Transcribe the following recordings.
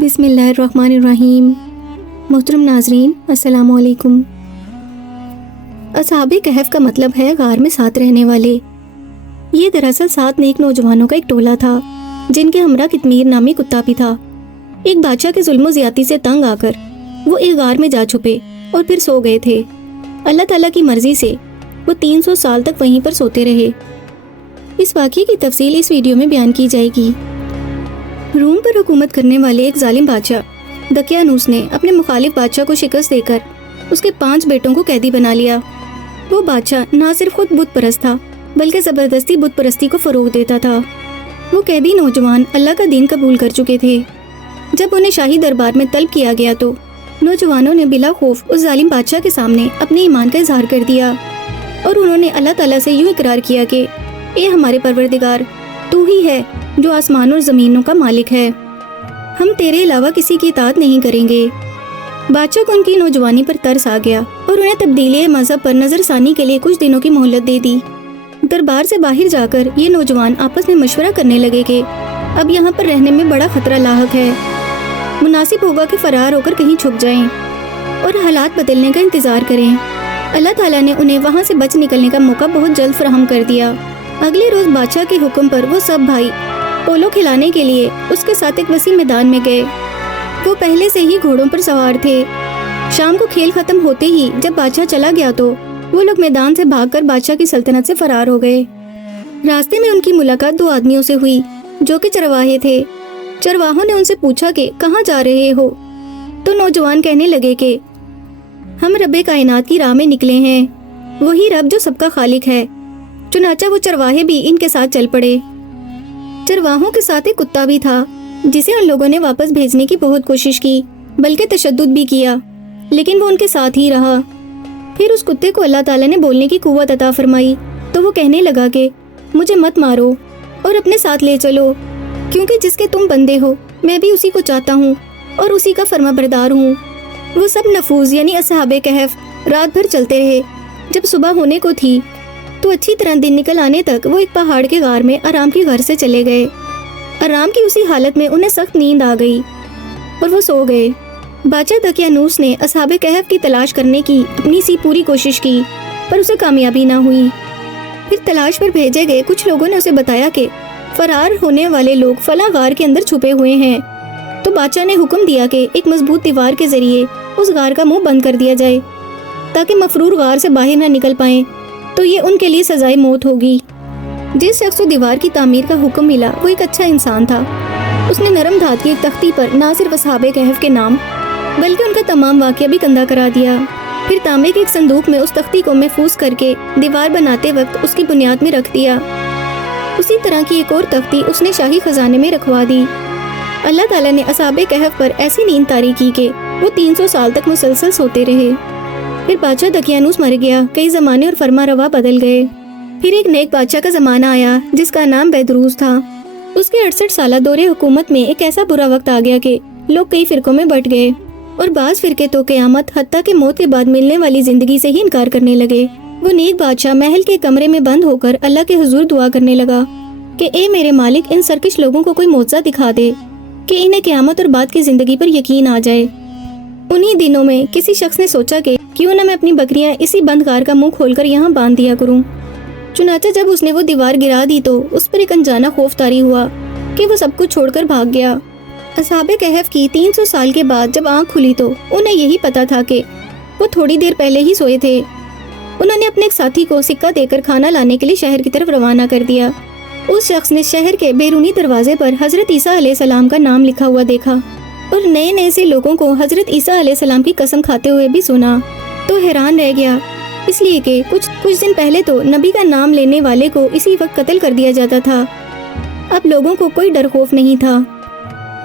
बिस्मिल्लाहिर्रहमानिर्रहीम। मोहतरम नाजरीन, अस्सलाम वालेकुम। असहाबे कहफ का मतलब है गार में साथ रहने वाले। ये दरअसल 7 नेक नौजवानों का एक टोला था जिनके हमरा कितमीर नामी कुत्ता भी था। एक बादशाह के जुल्म ज़्यादती से तंग आकर वो एक गार में जा छुपे और फिर सो गए थे। अल्लाह ताला की मर्जी से वो 300 साल तक वहीं पर सोते रहे। इस वाक़ये की तफसील इस वीडियो में बयान की जाएगी। रूम पर हुकूमत करने वाले एक जालिम बादशाह दकियानूस ने अपने मुखालिफ बादशाह को शिकस्त देकर उसके 5 बेटों को कैदी बना लिया। वो बादशाह ना सिर्फ खुद बुत परस्त था बल्कि ज़बरदस्ती बुत परस्ती को फ़रोग देता था। वो कैदी नौजवान अल्लाह का दीन कबूल कर चुके थे। जब उन्हें शाही दरबार में तलब किया गया तो नौजवानों ने बिला खौफ उस जालिम बादशाह के सामने अपने ईमान का इजहार कर दिया और उन्होंने अल्लाह ताला से यूँ इकरार किया कि ए हमारे परवरदिगार, तू ही है जो आसमान और ज़मीनों का मालिक है, हम तेरे अलावा किसी की इताअत नहीं करेंगे। बादशाह को उनकी नौजवानी पर तरस आ गया और उन्हें तब्दीली मज़हब पर नज़रसानी के लिए कुछ दिनों की मोहलत दे दी। दरबार से बाहर जाकर ये नौजवान आपस में मशवरा करने लगे कि अब यहाँ पर रहने में बड़ा खतरा लाहक है, मुनासिब होगा कि फरार होकर कहीं छुप जाएं और हालात बदलने का इंतज़ार करें। अल्लाह ताला ने उन्हें वहाँ से बच निकलने का मौका बहुत जल्द फराहम कर दिया। अगले रोज़ बादशाह के हुक्म पर वो सब भाई पोलो खिलाने के लिए उसके साथ एक वसी मैदान में गए। वो पहले से ही घोड़ों पर सवार थे। शाम को खेल खत्म होते ही जब बादशाह चला गया तो वो लोग मैदान से भागकर बादशाह की सल्तनत से फरार हो गए। रास्ते में उनकी मुलाकात 2 आदमियों से हुई जो कि चरवाहे थे। चरवाहों ने उनसे पूछा कि कहाँ जा रहे हो, तो नौजवान कहने लगे कि हम रब्बे कायनात की राह में निकले हैं, वही रब जो सबका खालिक है। चुनाचा वो चरवाहे भी इनके साथ चल पड़े। चरवाहों के साथ एक कुत्ता भी था जिसे उन लोगों ने वापस भेजने की बहुत कोशिश की, बल्कि तशद्दुद भी किया, लेकिन वो उनके साथ ही रहा। फिर उस कुत्ते को अल्लाह ताला ने बोलने की कुव्वत अता फरमाई तो वो कहने लगा कि मुझे मत मारो और अपने साथ ले चलो, क्योंकि जिसके तुम बंदे हो मैं भी उसी को चाहता हूँ और उसी का फरमाबरदार हूँ। वो सब नफूज यानी असहाबे कहफ रात भर चलते रहे। जब सुबह होने को थी तो अच्छी तरह दिन निकल आने तक वो एक पहाड़ के गार में आराम के घर से चले गए। आराम की उसी हालत में उन्हें सख्त नींद आ गई और वो सो गए। बादशाह दकियानूस ने असहाबे कहफ की तलाश करने की अपनी सी पूरी कोशिश की पर उसे कामयाबी ना हुई। फिर तलाश पर भेजे गए कुछ लोगों ने उसे बताया कि फरार होने वाले लोग फला गार के अंदर छुपे हुए हैं। तो बादशाह ने हुक्म दिया कि एक मजबूत दीवार के जरिए उस गार का मुंह बंद कर दिया जाए ताकि मफरूर गार से बाहर न निकल पाएं, तो ये उनके लिए सजाए मौत होगी। जिस शख्स को दीवार की तामीर का हुक्म मिला वो एक अच्छा इंसान था। उसने नरम धात की एक तख्ती पर ना सिर्फ असहाबे कहफ के नाम बल्कि उनका तमाम वाक़या भी कंधा करा दिया। फिर तांबे के एक संदूक में उस तख्ती को महफूज करके दीवार बनाते वक्त उसकी बुनियाद में रख दिया। उसी तरह की एक और तख्ती उसने शाही खजाने में रखवा दी। अल्लाह ताला ने असहाबे कहफ पर ऐसी नींद तारी की कि वो 300 साल तक मुसलसल सोते रहे। फिर बादशाह दकियानूस मर गया। कई ज़माने और फरमा रवा बदल गए। फिर एक नेक बादशाह का ज़माना आया जिसका नाम बैदरूस था। उसके 68 साल दौरे हुकूमत में एक ऐसा बुरा वक्त आ गया कि लोग कई फ़िरकों में बट गए और बाज़ फ़िरके तो क़यामत हत्ता के मौत के बाद मिलने वाली ज़िंदगी से ही इनकार करने लगे। वो नेक बादशाह महल के कमरे में बंद होकर अल्लाह के हुजूर दुआ करने लगा कि ए मेरे मालिक, इन सरकश लोगों को कोई मौज़ा दिखा दे कि इन्हें क़यामत और बाद की ज़िंदगी पर यकीन आ जाए। उन्हीं दिनों में किसी शख्स ने सोचा कि क्यों न मैं अपनी बकरियां इसी बंद गार का मुंह खोलकर यहाँ बांध दिया करूँ। चुनाचा जब उसने वो दीवार गिरा दी तो उस पर एक अनजाना खौफ तारी हुआ कि वो सब कुछ छोड़कर भाग गया। असहाबे कहफ की 300 साल के बाद जब आँख खुली तो उन्हें यही पता था कि वो थोड़ी देर पहले ही सोए थे। उन्होंने अपने एक साथी को सिक्का देकर खाना लाने के लिए शहर की तरफ रवाना कर दिया। उस शख्स ने शहर के बैरूनी दरवाजे पर हजरत ईसा अलैहिस्सलाम का नाम लिखा हुआ देखा और नए नए से लोगों को हजरत ईसा अलैहिस्सलाम की कसम खाते हुए भी सुना तो हैरान रह गया, इसलिए कि कुछ दिन पहले तो नबी का नाम लेने वाले को इसी वक्त कत्ल कर दिया जाता था। अब लोगों को कोई डर खौफ नहीं था।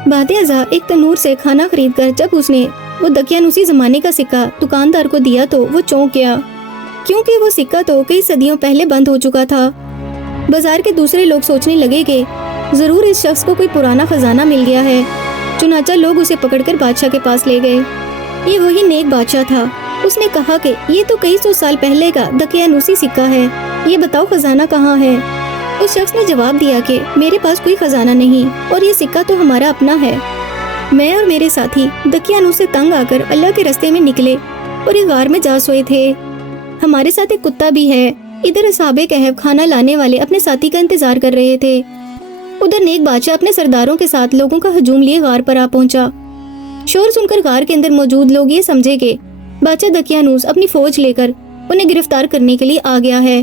बादे-अज़ा एक तनूर से खाना खरीद कर जब उसने वो दकियानूसी ज़माने का सिक्का दुकानदार को दिया तो वो चौंक गया, क्योंकि वो सिक्का तो कई सदियों पहले बंद हो चुका था। बाजार के दूसरे लोग सोचने लगे कि ज़रूर इस शख्स को कोई पुराना खजाना मिल गया है। चुनाचा लोग उसे पकड़कर बादशाह के पास ले गए। ये वही नेक बादशाह था। उसने कहा कि ये तो कई 100 साल पहले का दकियानूसी सिक्का है, ये बताओ खजाना कहाँ है। उस शख्स ने जवाब दिया कि मेरे पास कोई खजाना नहीं और ये सिक्का तो हमारा अपना है। میں اور میرے ساتھی دقیانوس سے تنگ آ کر اللہ کے راستے میں نکلے اور ایک غار میں جا سوئے تھے۔ ہمارے ساتھ ایک کتا بھی ہے۔ ادھر اصحاب کہف کھانا لانے والے اپنے ساتھی کا انتظار کر رہے تھے۔ ادھر نیک بادشاہ اپنے سرداروں کے ساتھ لوگوں کا ہجوم لیے غار پر آ پہنچا۔ شور سن کر غار کے اندر موجود لوگ یہ سمجھے کہ بادشاہ دقیانوس اپنی فوج لے کر انہیں گرفتار کرنے کے لیے آ گیا ہے۔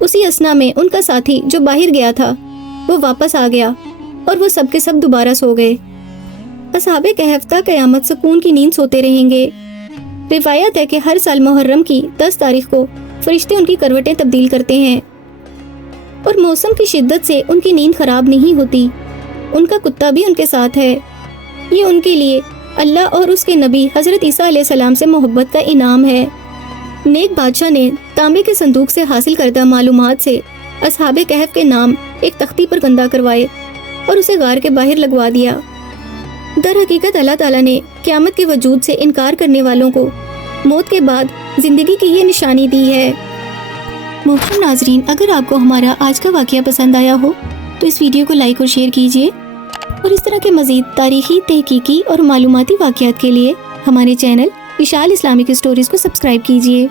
اسی اثنا میں ان کا ساتھی جو باہر گیا تھا وہ واپس آ گیا اور وہ سب کے سب دوبارہ سو گئے۔ اصحاب کہف تا قیامت سکون کی نیند سوتے رہیں گے۔ روایت ہے کہ ہر سال محرم کی 10 تاریخ کو فرشتے ان کی کروٹیں تبدیل کرتے ہیں اور موسم کی شدت سے ان کی نیند خراب نہیں ہوتی۔ ان کا کتا بھی ان کے ساتھ ہے۔ یہ ان کے لیے اللہ اور اس کے نبی حضرت عیسیٰ علیہ السلام سے محبت کا انعام ہے۔ نیک بادشاہ نے تانبے کے صندوق سے حاصل کردہ معلومات سے اصحاب کہف کے نام ایک تختی پر گندہ کروائے اور اسے غار کے باہر لگوا دیا۔ در حقیقت اللہ تعالیٰ نے قیامت کے وجود سے انکار کرنے والوں کو موت کے بعد زندگی کی یہ نشانی دی ہے۔ محترم ناظرین، اگر آپ کو ہمارا آج کا واقعہ پسند آیا ہو تو اس ویڈیو کو لائک اور شیئر کیجیے، اور اس طرح کے مزید تاریخی، تحقیقی اور معلوماتی واقعات کے لیے ہمارے چینل وشال اسلامک اسٹوریز کو سبسکرائب کیجیے۔